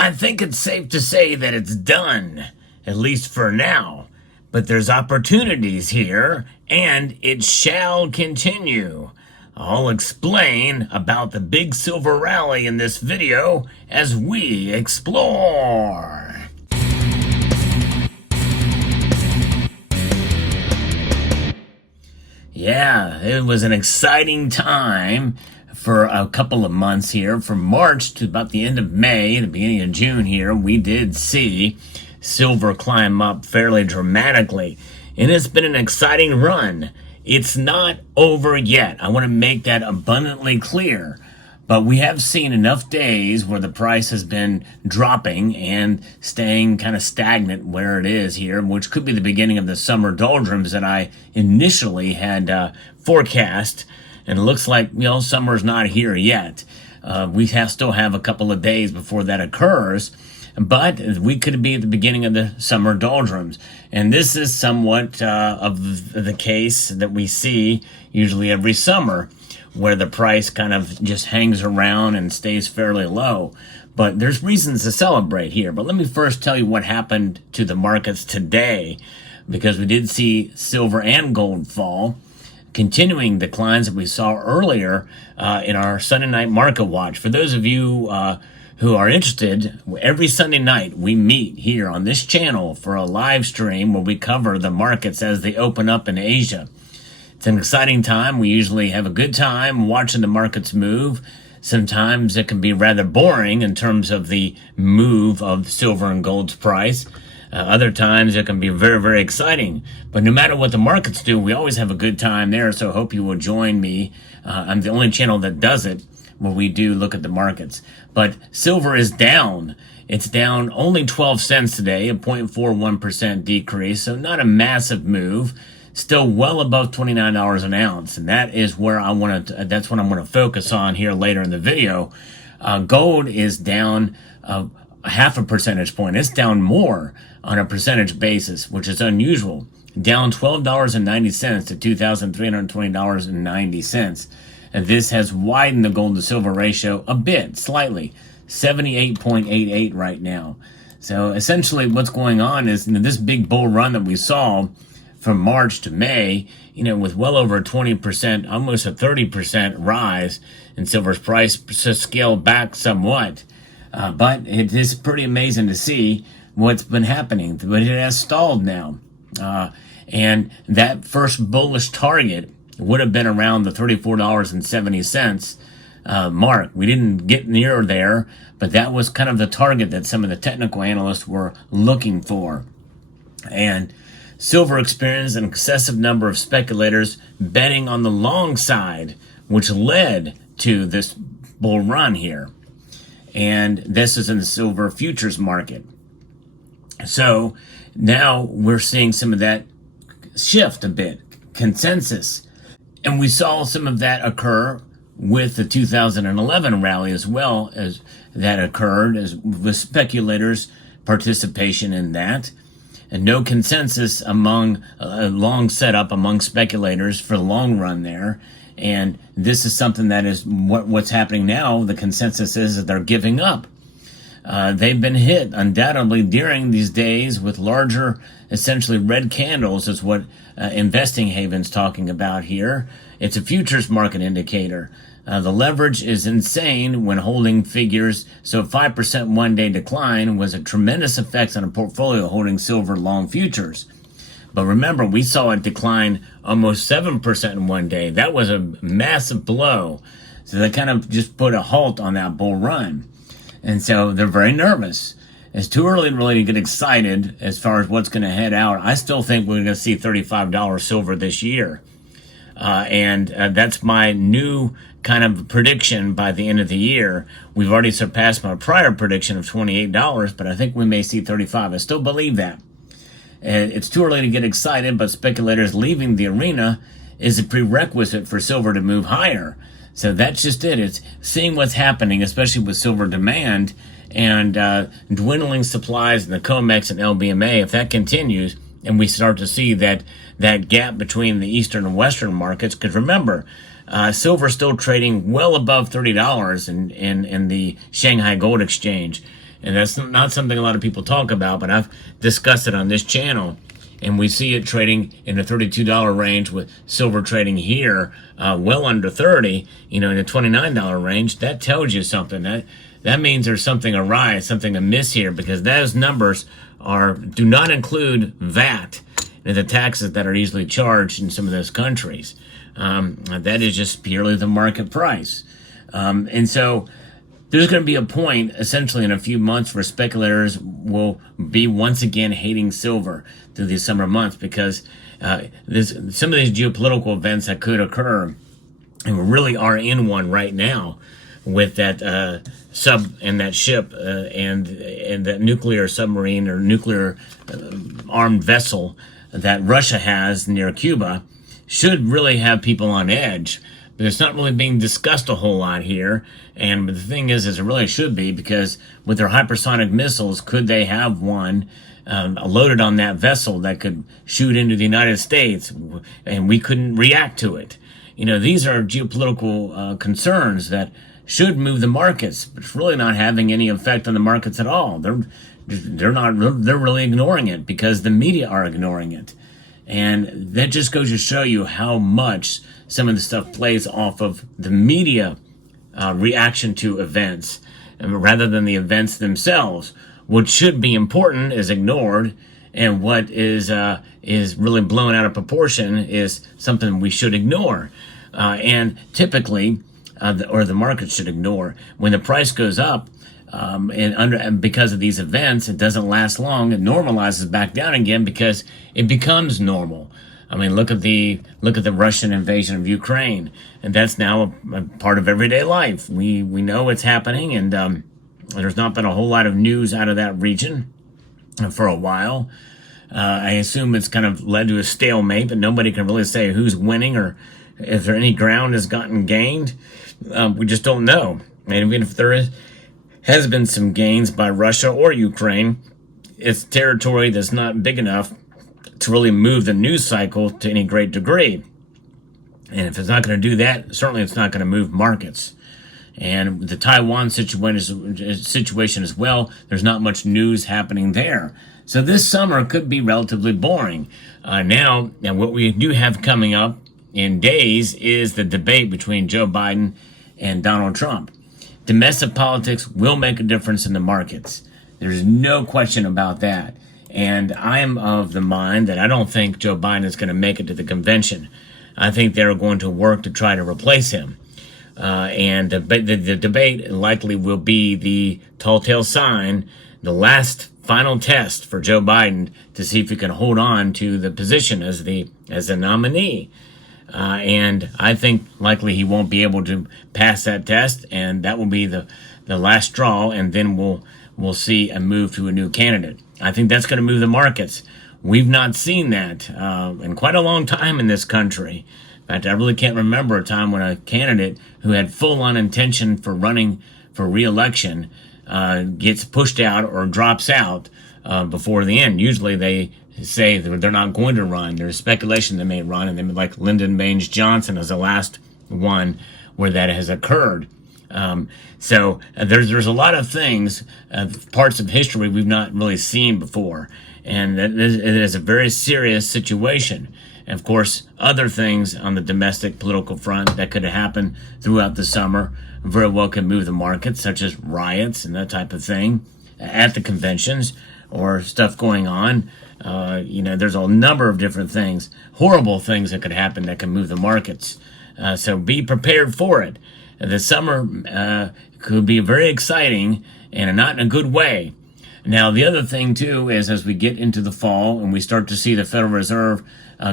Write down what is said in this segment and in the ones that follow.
I think it's safe to say that it's done, at least for now. But there's opportunities here, and it shall continue. I'll explain about the big silver rally in this video as we explore. Yeah, it was an exciting time for a couple of months here. From March to about the end of May, the beginning of June here, we did see silver climb up fairly dramatically. And it's been an exciting run. It's not over yet. I want to make that abundantly clear. But we have seen enough days where the price has been dropping and staying kind of stagnant where it is here, which could be the beginning of the summer doldrums that I initially had forecast. And it looks like, summer's not here yet. Still have a couple of days before that occurs. But we could be at the beginning of the summer doldrums. And this is somewhat of the case that we see usually every summer, where the price kind of just hangs around and stays fairly low. But there's reasons to celebrate here. But let me first tell you what happened to the markets today, because we did see silver and gold fall, continuing declines that we saw earlier in our Sunday night market watch. For those of you who are interested, every Sunday night we meet here on this channel for a live stream where we cover the markets as they open up in Asia. It's an exciting time. We usually have a good time watching the markets move. Sometimes it can be rather boring in terms of the move of silver and gold's price. Other times it can be very, very exciting. But no matter what the markets do, we always have a good time there. So I hope you will join me. I'm the only channel that does it where we do look at the markets. But silver is down. It's down only 12 cents today, a 0.41% decrease. So not a massive move. Still well above $29 an ounce, and that is where that's what I'm going to focus on here later in the video. Gold is down half a percentage point. It's down more on a percentage basis, which is unusual. Down $12.90 to $2,320.90. And this has widened the gold to silver ratio a bit, slightly, 78.88 right now. So essentially what's going on is this big bull run that we saw from March to May, with well over a 20%, almost a 30% rise in silver's price, to scale back somewhat. But it is pretty amazing to see what's been happening. But it has stalled now. And that first bullish target would have been around the $34.70 mark. We didn't get near there, but that was kind of the target that some of the technical analysts were looking for. And silver experienced an excessive number of speculators betting on the long side, which led to this bull run here. And this is in the silver futures market. So now we're seeing some of that shift a bit, consensus. And we saw some of that occur with the 2011 rally as well, as that occurred, as with speculators' participation in that. And no consensus among a long setup among speculators for the long run there. And this is something that is what's happening now. The consensus is that they're giving up. They've been hit undoubtedly during these days with larger, essentially red candles, is what Investing Haven's talking about here. It's a futures market indicator. The leverage is insane when holding figures, so 5% one-day decline was a tremendous effect on a portfolio holding silver long futures. But remember, we saw it decline almost 7% in one day. That was a massive blow. So they kind of just put a halt on that bull run. And so they're very nervous. It's too early really to get excited as far as what's going to head out. I still think we're going to see $35 silver this year. And that's my new kind of prediction by the end of the year. We've already surpassed my prior prediction of $28, but I think we may see $35. I still believe that. And it's too early to get excited, but speculators leaving the arena is a prerequisite for silver to move higher. So that's just it. It's seeing what's happening, especially with silver demand and dwindling supplies in the COMEX and LBMA. If that continues, and we start to see that gap between the eastern and western markets, because remember, silver still trading well above $30 in the Shanghai Gold Exchange. And that's not something a lot of people talk about, but I've discussed it on this channel. And we see it trading in the $32 range, with silver trading here well under 30, in the $29 range. That tells you something. That means there's something awry, something amiss here, because those numbers do not include VAT and the taxes that are easily charged in some of those countries. That is just purely the market price. And so there's going to be a point, essentially, in a few months where speculators will be once again hating silver through these summer months, because some of these geopolitical events that could occur, and we really are in one right now, with that sub and that ship and that nuclear submarine or nuclear armed vessel that Russia has near Cuba, should really have people on edge. But it's not really being discussed a whole lot here. And the thing is it really should be, because with their hypersonic missiles, could they have one loaded on that vessel that could shoot into the United States, and we couldn't react to it? These are geopolitical concerns that should move the markets, but it's really not having any effect on the markets at all. They're really ignoring it because the media are ignoring it. And that just goes to show you how much some of the stuff plays off of the media reaction to events, rather than the events themselves. What should be important is ignored, and what is really blown out of proportion is something we should ignore. And typically, or the market should ignore. When the price goes up, and because of these events, it doesn't last long. It normalizes back down again because it becomes normal. I mean, look at the Russian invasion of Ukraine, and that's now a part of everyday life. We know it's happening, and there's not been a whole lot of news out of that region for a while. I assume it's kind of led to a stalemate, but nobody can really say who's winning or if there any ground has gotten gained. We just don't know. And even if there has been some gains by Russia or Ukraine, it's territory that's not big enough to really move the news cycle to any great degree. And if it's not going to do that, certainly it's not going to move markets. And the Taiwan situation as well, there's not much news happening there. So this summer could be relatively boring. Now, what we do have coming up in days is the debate between Joe Biden and Donald Trump. Domestic politics will make a difference in the markets. There's no question about that. And I am of the mind that I don't think Joe Biden is going to make it to the convention. I think they're going to work to try to replace him. And the debate likely will be the telltale sign, the last final test for Joe Biden to see if he can hold on to the position as the nominee. And I think likely he won't be able to pass that test, and that will be the last straw, and then we'll see a move to a new candidate. I think that's going to move the markets. We've not seen that in quite a long time in this country. In fact, I really can't remember a time when a candidate who had full-on intention for running for re-election gets pushed out or drops out before the end. Usually they say that they're not going to run. There's speculation they may run, and then like Lyndon Baines Johnson is the last one where that has occurred. So there's a lot of things, parts of history we've not really seen before, and it is a very serious situation. And of course, other things on the domestic political front that could happen throughout the summer very well could move the market, such as riots and that type of thing at the conventions, or stuff going on. There's a number of different things, horrible things that could happen that can move the markets. So be prepared for it. The summer could be very exciting, and not in a good way. Now, the other thing, too, is as we get into the fall and we start to see the Federal Reserve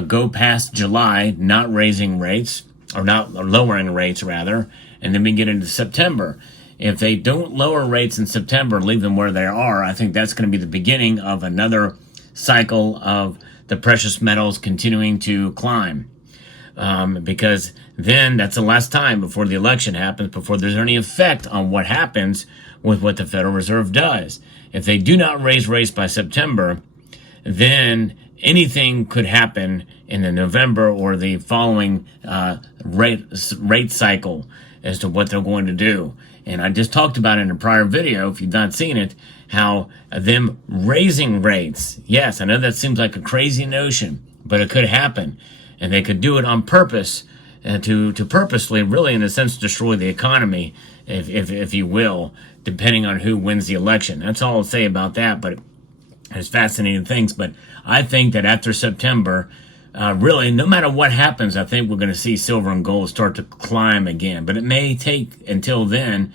go past July, not raising rates, or lowering rates, rather, and then we get into September. If they don't lower rates in September, leave them where they are, I think that's going to be the beginning of another cycle of the precious metals continuing to climb. Because then that's the last time before the election happens, before there's any effect on what happens with what the Federal Reserve does. If they do not raise rates by September, then anything could happen in the November or the following rate cycle as to what they're going to do. And I just talked about it in a prior video, if you've not seen it, how them raising rates. Yes, I know that seems like a crazy notion, but it could happen. And they could do it on purpose, to purposely, really, in a sense, destroy the economy, if you will, depending on who wins the election. That's all I'll say about that, but it's fascinating things. But I think that after September, really, no matter what happens, I think we're going to see silver and gold start to climb again. But it may take until then,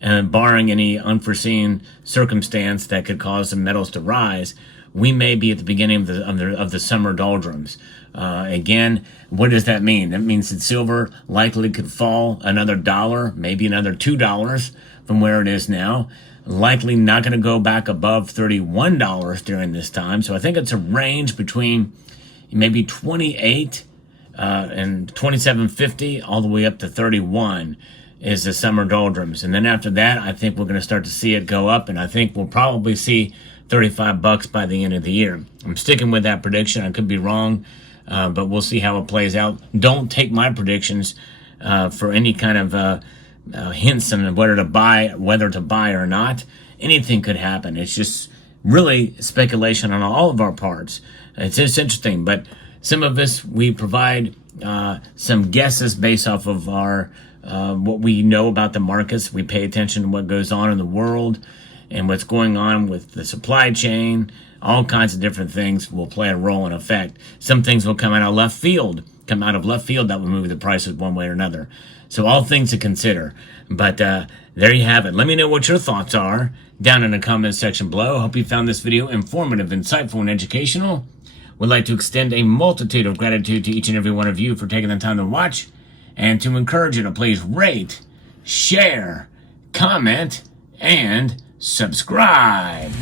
barring any unforeseen circumstance that could cause the metals to rise. We may be at the beginning of the summer doldrums. Again, what does that mean? That means that silver likely could fall another $1, maybe another $2 from where it is now. Likely not going to go back above $31 during this time. So I think it's a range between maybe 28 and 27.50 all the way up to 31 is the summer doldrums. And then after that, I think we're going to start to see it go up, and I think we'll probably see $35 by the end of the year. I'm sticking with that prediction. I could be wrong, but we'll see how it plays out. Don't take my predictions for any kind of hints on whether to buy or not. Anything could happen. It's just really speculation on all of our parts. It's just interesting, but some of us, we provide some guesses based off of our what we know about the markets. We pay attention to what goes on in the world and what's going on with the supply chain. All kinds of different things will play a role in effect. Some things will come out of left field that will move the prices one way or another. So all things to consider. But there you have it. Let me know what your thoughts are down in the comments section below. Hope you found this video informative, insightful, and educational. Would like to extend a multitude of gratitude to each and every one of you for taking the time to watch, and to encourage you to please rate, share, comment, and subscribe.